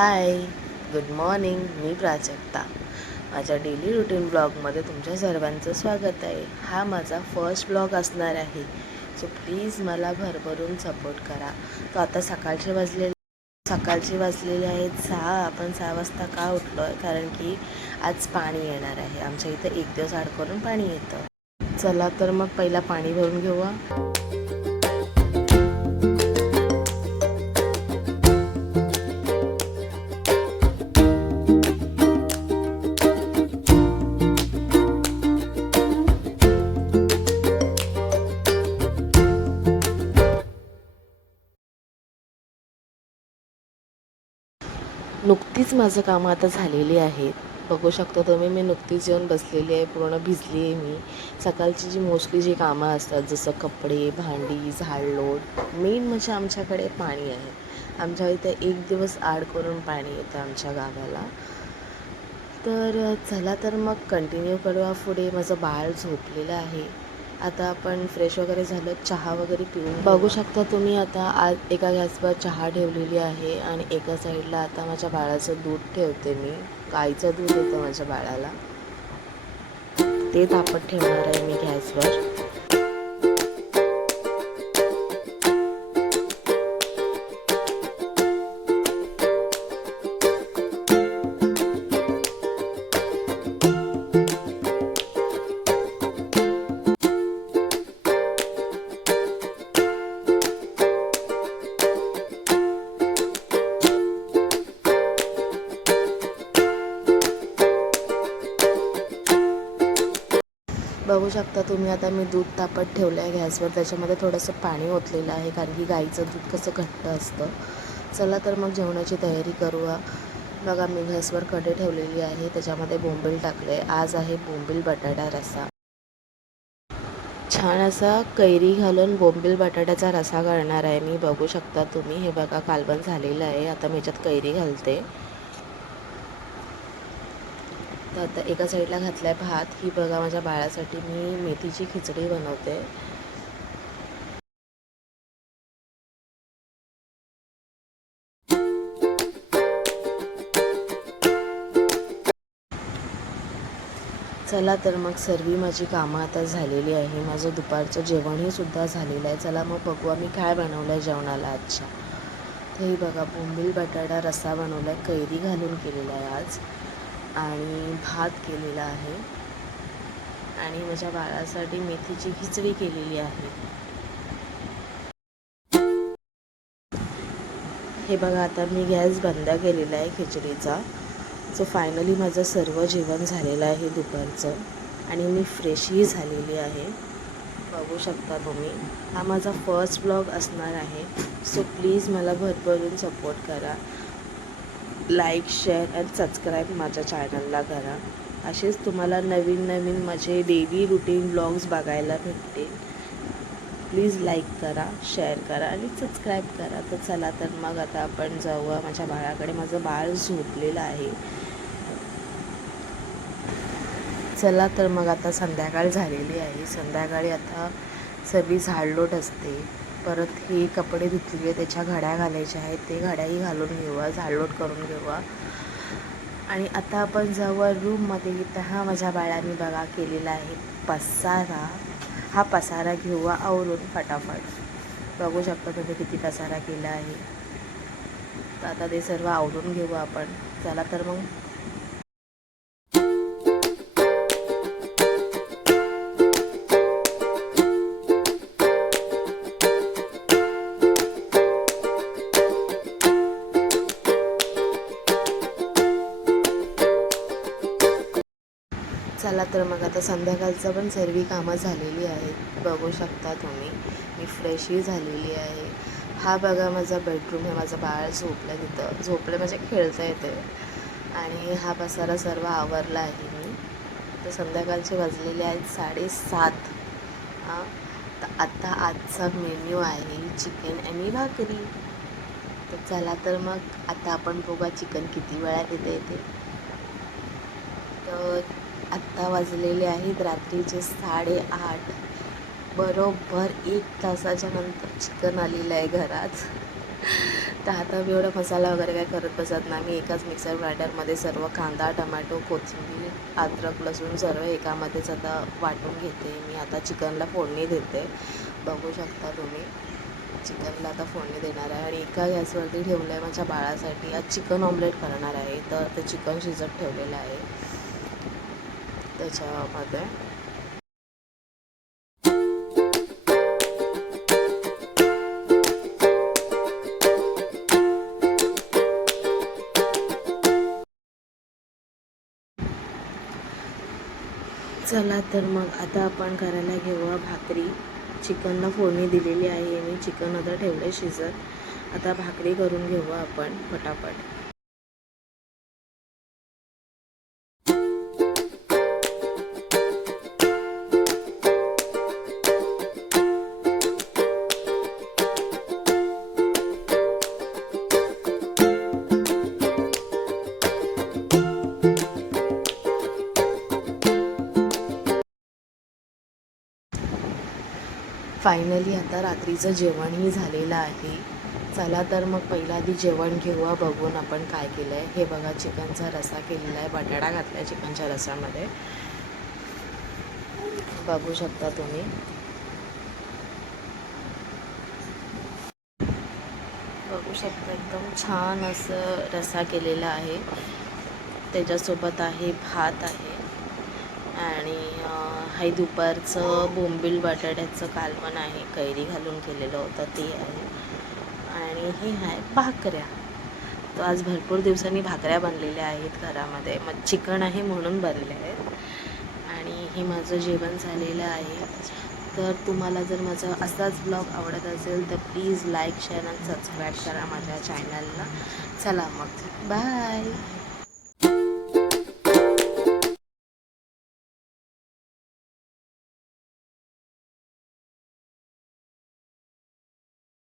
हाय, good morning. मी प्राजक्ता. माझ्या daily routine ब्लॉगमध्ये तुमच्या सर्वांचं स्वागत आहे. हा माझा फर्स्ट ब्लॉग असणार आहे, सो प्लीज मला भरभरून सपोर्ट करा. तो आता सकाळचे वाजलेले आहेत 6. आपण 6 वाजता का उठलो आहे? कारण की आज पाणी येणार आहे. आमच्या इथं एक दिवस आड करून पाणी येतं. चला तर मग पहिला पाणी भरून घेऊया. नुकतीच माझं कामं आता झालेली आहेत. बघू शकता तुम्ही, मी नुकतीच येऊन बसलेली आहे. पूर्ण भिजली आहे मी. सकाळची मोस्टली जी कामं असतात, जसं कपडे, भांडी, झाडलोट, मेन म्हणजे आमच्याकडे पाणी आहे. आमच्या इथे एक दिवस आड करून पाणी येतं आमच्या गावाला. तर चला तर मग कंटिन्यू करूया पुढे. माझं बाळ झोपलेलं आहे. आता आपण फ्रेश वगैरे झालं, चहा वगैरे पिऊन बघू शकता तुम्ही. आता आज एका गॅसवर चहा ठेवलेली आहे आणि एका साईडला आता माझ्या बाळाचं दूध ठेवते मी. गाईचं दूध येतं माझ्या बाळाला, ते तापत ठेवणार आहे मी गॅसवर. बघू शकता तुम्ही, आता मी दूध तापत ठेवलं आहे गॅसवर. त्याच्यामध्ये थोडंसं पाणी ओतलेलं आहे, कारण की गाईचं दूध कसं घट्ट असतं. चला तर मग जेवणाची तयारी करूया. बघा, मी गॅसवर कढई ठेवलेली आहे, त्याच्यामध्ये बोंबील टाकले. आज आहे बोंबील बटाटा रस्सा. छान असा कैरी घालून बोंबील बटाट्याचा रस्सा करणार आहे मी. बघू शकता तुम्ही, हे बघा कालवण झालेलं आहे. आता मी याच्यात कैरी घालते. तर आता एका साईडला घातला आहे भात. ही बघा, माझ्या बाळासाठी मी मेथीची खिचडी बनवते. चला तर मग सर्व माझी कामं आता झालेली आहे. माझं दुपारचं जेवणही सुद्धा झालेलं आहे. चला मग बघू मी काय बनवलं आहे जेवणाला आजच्या. तर ही बघा, बोंबील बटाटा रस्सा बनवला आहे, कैरी घालून केलेला आहे आज, आणि भात केलेला आहे, आणि माझ्या बाळासाठी मेथीची खिचडी केलेली आहे. हे बघा, आता मी गॅस बंद केलेला आहे खिचडीचा. सो फायनली माझं सर्व जेवण झालेलं आहे दुपारचं, आणि मी फ्रेशही झालेली आहे. बघू शकता तुम्ही, हा माझा फर्स्ट ब्लॉग असणार आहे. सो प्लीज मला भरभरून सपोर्ट करा. लाईक, शेअर आणि सबस्क्राईब माझ्या चॅनलला करा. असेच तुम्हाला नवीन नवीन माझे डेली रुटीन ब्लॉग्स बघायला भेटतील. प्लीज लाईक करा, शेअर करा आणि सबस्क्राईब करा. तर चला तर मग आता आपण जाऊया माझ्या बाळाकडे. माझं बाळ झोपलेलं आहे. चला तर मग आता संध्याकाळ झालेली आहे. संध्याकाळी आता सर्व झाडलोट असते. परत हे कपडे धुतलेले, त्याच्या घड्या घालायच्या आहेत, ते घड्याही घालून घेऊया, झाडलोट करून घेऊया. आणि आता आपण जाऊया रूममध्ये. इथं हा माझ्या बाळाने बघा केलेला आहे पसारा. हा पसारा घेऊया आवरून फटाफट. बघू शकता तुम्ही किती पसारा केला आहे. तर आता ते सर्व आवरून घेऊ आपण. चला तर मग. चला तर मग आता संध्याकाळचं पण सर्व कामं झालेली आहेत. बघू शकता तुम्ही, मी फ्रेशही झालेली आहे. हा बघा माझा बेडरूम आहे. माझं बाळ झोपलं तिथं. झोपलं म्हणजे खेळता येते. आणि हा पसारा सर्व आवरला आहे मी. तर संध्याकाळचे वाजलेले आहेत 7:30. तर आता आजचा मेन्यू आहे चिकन आणि भाकरी. तर चला तर मग आता आपण बघूया चिकन किती वेळात येते. तर आत्ता वाजलेले आहेत रात्रीचे 8:30. बरोबर 1 तासाच्या नंतर चिकन आलेलं आहे घरात. तर आता मी एवढा मसाला वगैरे काय करत बसत नाही. मी एकाच मिक्सर ग्राइंडरमध्ये सर्व कांदा, टमॅटो, कोथिंबीर, अद्रक, लसूण सर्व एकामध्येच आता वाटून घेते. मी आता चिकनला फोडणी देते. बघू शकता तुम्ही, चिकनला आता फोडणी देणार आहे आणि एका गॅसवरती ठेवलं आहे माझ्या बाळासाठी. आज चिकन ऑमलेट करणार आहे, तर ते चिकन शिजत ठेवलेलं आहे त्याच्यामध्ये. चला तर मग आता आपण करायला घेऊया भाकरी. चिकनला फोडणी दिलेली आहे मी, चिकन आता ठेवलं शिजत. आता भाकरी करून घेऊया आपण पटापट. फायनली आता रात्रीचं जेवणही झालेलं आहे. चला तर मग पहिला आधी जेवण घेऊया, बघून आपण काय केलं आहे. हे बघा, चिकनचा रस्सा केलेला आहे, बटाटा घातला आहे चिकनच्या रस्सामध्ये, बघू शकता तुम्ही. बघू शकता एकदम छान असं रस्सा केलेला आहे. त्याच्यासोबत आहे भात आहे आणि हे दुपारचं बोंबील बटाट्याचं कालवण आहे, कैरी घालून केलेलं होतं ते आहे. आणि हे आहे भाकऱ्या. तर आज भरपूर दिवसांनी भाकऱ्या बनलेल्या आहेत घरामध्ये, मग चिकन आहे म्हणून बनले आहेत. आणि हे माझं जेवण झालेलं आहे. तर तुम्हाला जर माझा असाच ब्लॉग आवडत असेल तर प्लीज लाईक, शेअर आणि सबस्क्राईब करा माझ्या चॅनलला. चला मग, बाय.